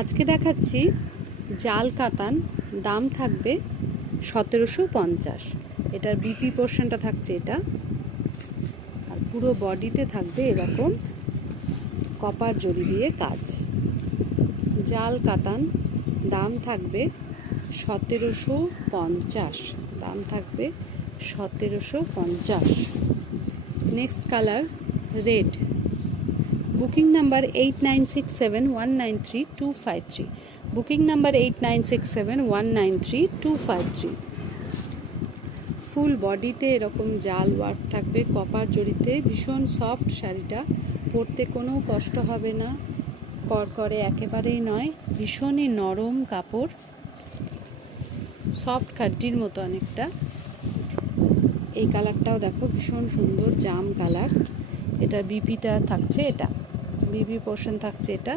আজকে দেখাচ্ছি জাল কাতান, দাম থাকবে 1750। এটার বিপি পোর্শনটা থাকছে এটা, আর পুরো বডিতে থাকবে এরকম কপার জড়ি দিয়ে কাজ। জাল কাতান, দাম থাকবে 1750, দাম থাকবে 1750। Next colour red. Booking number 8967193253, booking number 8967193253। ফুল বডিতে এরকম জাল ওয়ার্ক থাকবে কপার জড়িতে। ভীষণ সফট শাড়িটা, পরতে কোনো কষ্ট হবে না, করকরে একেবারেই নয়, ভীষণই নরম কাপড়, সফট খাড্ডির মতো অনেকটা। এই কালারটাও দেখো ভীষণ সুন্দর, জাম কালার। এটা বিপিটা থাকছে, এটা বিপি পোর্শন থাকছে এটা।